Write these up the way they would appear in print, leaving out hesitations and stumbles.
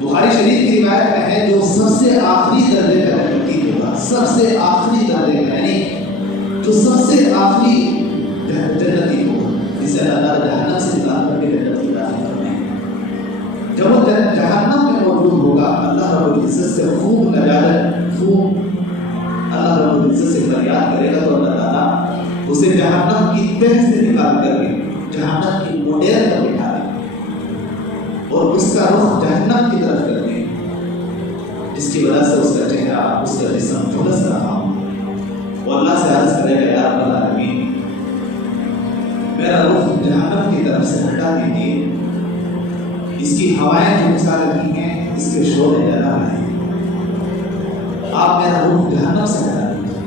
بخاری شریف کی روایت میں ہے جو سب سے آخری درجے کا جنتی ہوگا، سب سے آخری درجے کا، یعنی جو سب سے آخری جنتی ہوگا، جسے اللہ تعالیٰ جہنم سے نکال کر کے جنت میں داخل کرنے ہیں، جب وہ جہنم میں موجود ہوگا اللہ رب العزت سے خوب نجات، خوب اللہ رب العزت سے فریاد کرے گا تو اللہ تعالیٰ اسے جہنم کی تہ سے نکال کر کے جہنم کی موڈیر پر بٹھا دے اور اس کا رخ جہنم کی طرف کر دے، جس کی وجہ سے اس کا چہرہ، اس کا جسم جھلس رہا ہو، وہ اللہ سے عرض کرے گا یا رب العالمین میرا رخ جہنم کی طرف سے ہٹا دیجیے، اس کی ہوائیں جو مسا رہی ہیں اس کے شعلے جلا رہے ہیں، آپ میرا رخ جہنم سے ہٹا دیجیے۔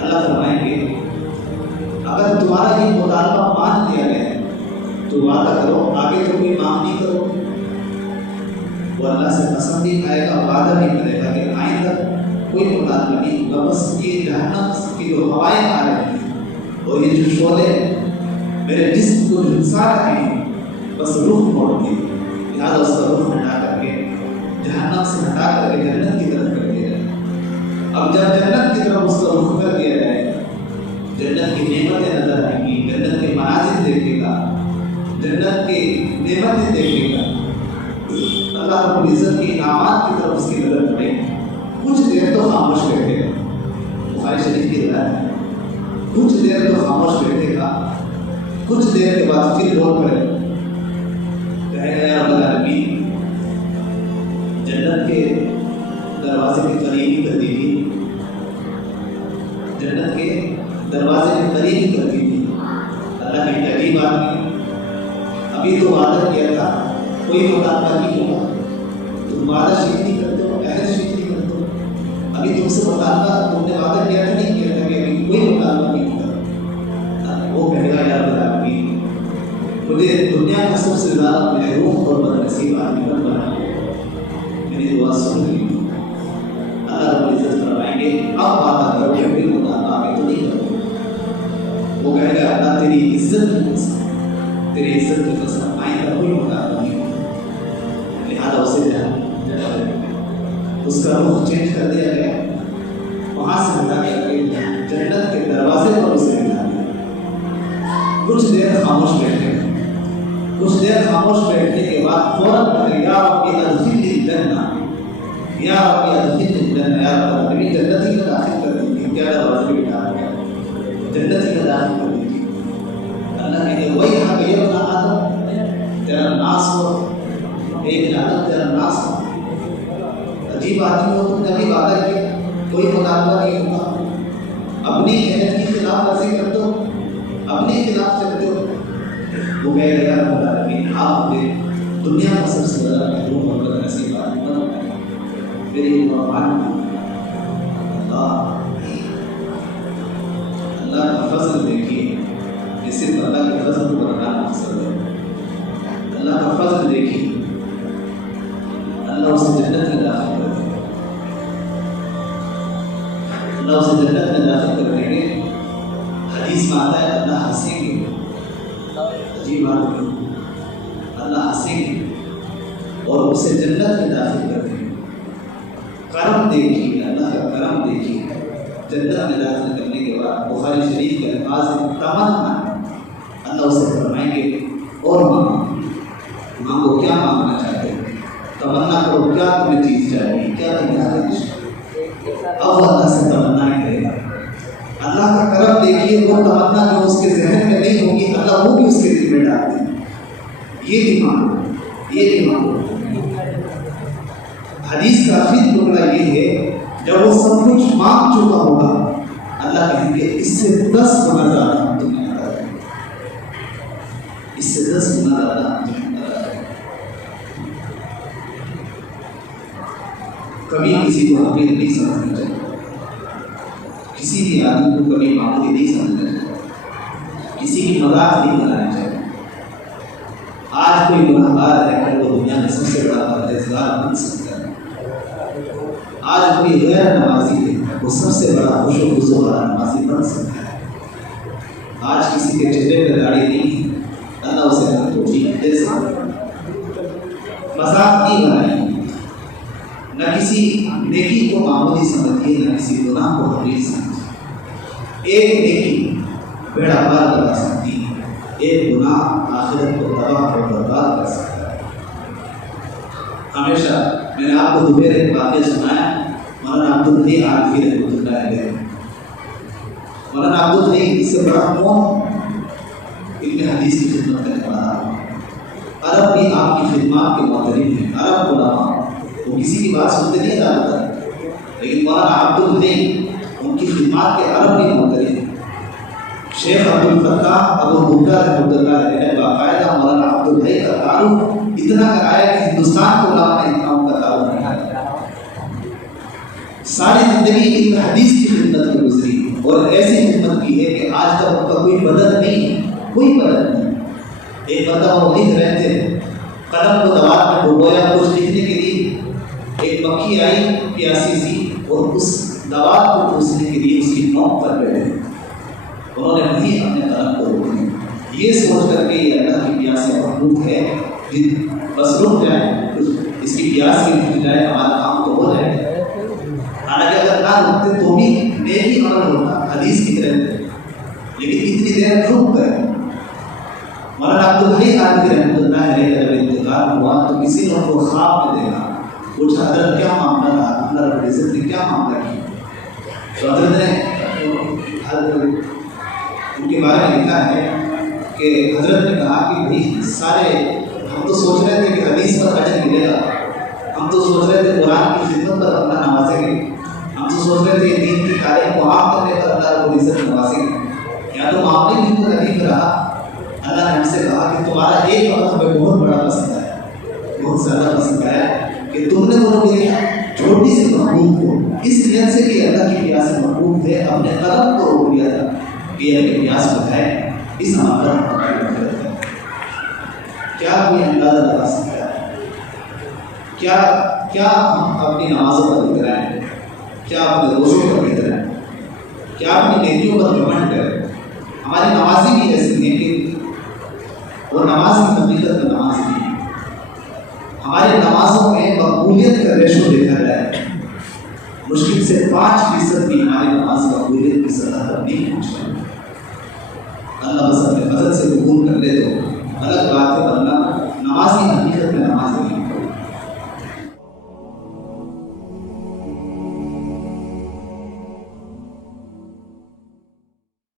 اللہ فرمائیں گے اگر تمہارا یہ مطالبہ مان لیا گیا تو وعدہ کرو آگے تو کوئی مانگ نہیں کرو۔ وہ اللہ سے قسم بھی کھائے گا، وعدہ بھی کرے گا کہ آئندہ کوئی مطالبہ نہیں ہوگا، بس یہ جہنم کی جو ہوائیں آ رہی ہیں اور یہ جو شعلے میرے جسم کو جھلسا رہے ہیں بس رخ موڑ دے، لہٰذا اس کا رخ ہٹا کر کے جہنم سے ہٹا کر کے جنت کی طرف کر دیا جائے۔ اب جب جنت کی طرف اس کا رخ کر دیا جائے، جنت کی نعمتیں نظر آئیں گی، جنت کے مناظر دیکھے گا، جنت کی نعمتیں دیکھے گا، اللہ رب العزت کی انعامات کی طرف اس کی نظر پڑے گی، کچھ دیر تو خاموش بیٹھے گا۔ بخاری شریف کی روایت ہے کچھ دیر تو خاموش بیٹھے گا، کچھ دیر کے بعد پھر بول پڑے گا، کہے گا یا رب العالمین جنت کے دروازے کے قریب ہی کر دیجیے، جنت کے دروازے کے قریب ہی کر دیجیے۔ اللہ کی عجیب آدمی، ابھی تو وعدہ کیا تھا کوئی مطالبہ نہیں ہوگا، تم وعدہ شیخ نہیں کرتے ہو، عہد شیخ نہیں کرتے ہو، ابھی تم سے مطالبہ تم نے وعدہ کیا تھا نہیں کیا تھا کہ ابھی کوئی مطالبہ نہیں ہوگا۔ وہ کہے گا یا رب العالمین مجھے دنیا کا سب سے زیادہ محروم اور بدنصیب آدمی مت بنا، میری دعا سن لی۔ اللہ رب العزت فرمائیں گے اب وعدہ کرو کہ کوئی مطالبہ آگے تو نہیں کرو۔ وہ کہے گا اللہ تیری عزت کی قسم، تیری عزت کی قسم آئندہ کوئی مطالبہ نہیں ہوگا، لہٰذا اسے اس کا رخ چینج کر دیا گیا، وہاں سے ہٹا کر کے جنت کے دروازے پر اسے بٹھا دیا۔ کچھ دیر خاموش بیٹھے، کچھ دیر خاموش بیٹھنے کے بعد فوراً کہے یا رب ادخلنی الجنہ، یا رب ادخلنی الجنہ، یا رب العالمین جنت ہی میں داخل کر دیجیے، کیا دروازے پہ بٹھا دیا، جنت ہی میں داخل کر دیجیے۔ اللہ کہتے وہی حق یہ ابن آدم تیرا ناس ہو، ایک آدم تیرا ناس ہو، عجیب آدمی ہو، تم نے ابھی وعدہ کیا کوئی مطالبہ نہیں ہوگا، اپنی عہد کی خلاف ورزی کرتے ہو، اپنے خلاف چلتے ہو۔ وہ کہے گا یا رب العالمین آپ نے دنیا کا سب سے بڑا محروم اور بدنصیب آدمی بنا میری قربان۔ اللہ کا فضل دیکھیے، یہ صرف اللہ کے فضل کو بتانا مقصد ہے۔ اللہ کا فضل دیکھیے، اللہ اسے جنت میں داخل کر دے گا، اللہ اسے جنت میں داخل کر دیں گے۔ حدیث میں آتا ہے اللہ ہنسیں گے، عجیب بات ہے، اللہ ہنسیں گے اور اسے جنت میں داخل کر دیں گے۔ کرم دیکھیے، اللہ کا کرم دیکھیے، جنت میں داخل کرنے کے بعد بخاری شریف کے الفاظ میں تمنا، اللہ اسے فرمائیں گے اور مانگو کیا مانگنا چاہتے ہو، تمنا کرو کیا تمہیں چیز چاہیے، کیا تمہیں خواہش ہے، اب اللہ سے تمنا کرے گا۔ اللہ کا کرم دیکھیے، وہ تمنا جو اس کے ذہن میں نہیں ہوگی اللہ وہ بھی اس کے دل میں ڈال دے، یہ بھی مانگو، یہ بھی مانگو۔ حدیث کا آخری ٹکڑا یہ ہے جب وہ سب کچھ مانگ چکا ہوگا اللہ کہیں گے اس سے 10 گنا زیادہ ہم تمہیں عطا کریں گے، اس سے 10 گنا زیادہ ہم تمہیں عطا کریں گے۔ کبھی کسی کو حقیر نہیں سمجھنا چاہیے، کسی بھی آدمی کو کبھی معمولی نہیں سمجھنا چاہیے، کسی کی مذاق نہیں بنانا چاہیے۔ آج کوئی گنہگار ہے کہ وہ دنیا میں سب سے بڑا پرہیزگار بن سکتا ہے، آج کوئی غیر نمازی ہے وہ سب سے بڑا خوش و خصوص والا نمازی بن سکتا ہے۔ آج کسی کے چہرے پہ داڑھی نہیں ہے، اللہ اسے توفیق دے سکتا ہے۔ مذاق نہیں بنائیں، کسی نیکی کو معمولی سمجھیے، نہ کسی گناہ کو حقیر سمجھیے۔ ایک نیکی بیڑا پار کرا سکتی ہے، ایک گناہ آخرت کو تباہ اور برباد کر سکتا ہے۔ ہمیشہ میں نے آپ کو دوپہر ایک واقعہ سنایا، مولانا عبدالغنی عارفی رحمۃ اللہ علیہ۔ مولانا عبدالغنی اس سے بڑا کون علم حدیث کی خدمت کرنے والا ہے۔ عرب بھی آپ کی خدمات کے معترف ہیں، عرب علماء وہ کسی کی بات سنتے نہیں زیادہ تر، لیکن مولانا عبدالغنی ان کی خدمات کے عرب بھی معترف ہیں۔ شیخ عبدالفتاح ابو بکر رحمۃ اللہ علیہ نے باقاعدہ مولانا عبدالغنی کا تعارف اتنا کرایا کہ ہندوستان کو علماء نے اتنا ان کا تعارف نہیں کرایا۔ ساری زندگی علم حدیث کی خدمت میں گزری اور ایسی خدمت کی ہے کہ آج تک ان کا کوئی بدل نہیں ہے، کوئی بدل نہیں۔ ایک مرتبہ وہ لکھ رہے تھے، قلم کو دوات میں ڈبویا کچھ لکھنے کے لیے، ایک مکھی آئی پیاسی سی اور اس دوات کو پوچھنے کے لیے اس کی نوک پر بیٹھے۔ انہوں نے وہیں اپنے قلم کو روک لیا، یہ سوچ کر کے یہ اللہ کی پیاس سے مخلوق ہے، بس رک جائے، اس کی پیاس کی مٹ جائے، ہمارا کام تو ہو جائے۔ حالانکہ اگر نہ رکتے تو بھی نیکی عمل ہوتا، حدیث لکھ رہے تھے، لیکن اتنی دیر رک گئے۔ مولانا عبدالغنی عارفی رحمۃ اللہ علیہ کا جب انتقال ہوا تو کسی نے ان کو خواب میں دیکھا، پوچھا حضرت کیا معاملہ تھا، اللہ رب العزت نے کیا معاملہ کیا؟ تو حضرت نے ان کے بارے میں لکھا ہے کہ حضرت نے کہا کہ بھائی سارے ہم تو سوچ رہے تھے کہ حدیث پر اجر ملے گا، ہم تو سوچ رہے تھے قرآن کی خدمت پر اللہ نوازیں گے، ہم تو سوچ رہے تھے دین کی تعلیم کو عام کرنے پر اللہ رب العزت نوازیں گے، یا تو معاملے بھی تو عجیب رہا۔ اللہ نے ہم سے کہا کہ تمہارا ایک وقت ہمیں بہت بڑا پسند آیا، بہت زیادہ پسند آیا کہ تم نے وہ میری چھوٹی سی مخلوق کو اس نیت سے کہ اللہ کی پیاس سے مخلوق ہے، اپنے قلم کو روک لیا تھا کہ اپنی پیاس بتائے، اس عمل پر کیا کوئی اندازہ لگا سکتا ہے؟ کیا ہم اپنی نمازوں پر لکھ رہے ہیں، کیا اپنے روزوں پر لکھ رہے ہیں، کیا اپنی نیکیوں پر گھمنڈ کریں؟ ہماری نمازی بھی ایسی ہیں کہ وہ نماز کی حقیقت میں نماز نہیں ہے۔ ہماری نمازوں میں مقبولیت کا ریشو دیکھا جائے، مشکل سے 5% بھی ہماری نماز مقبولیت کی سطح پر نہیں پہنچ رہی۔ اللہ بس اپنے فضل سے قبول کر لے تو الگ بات ہے، ورنہ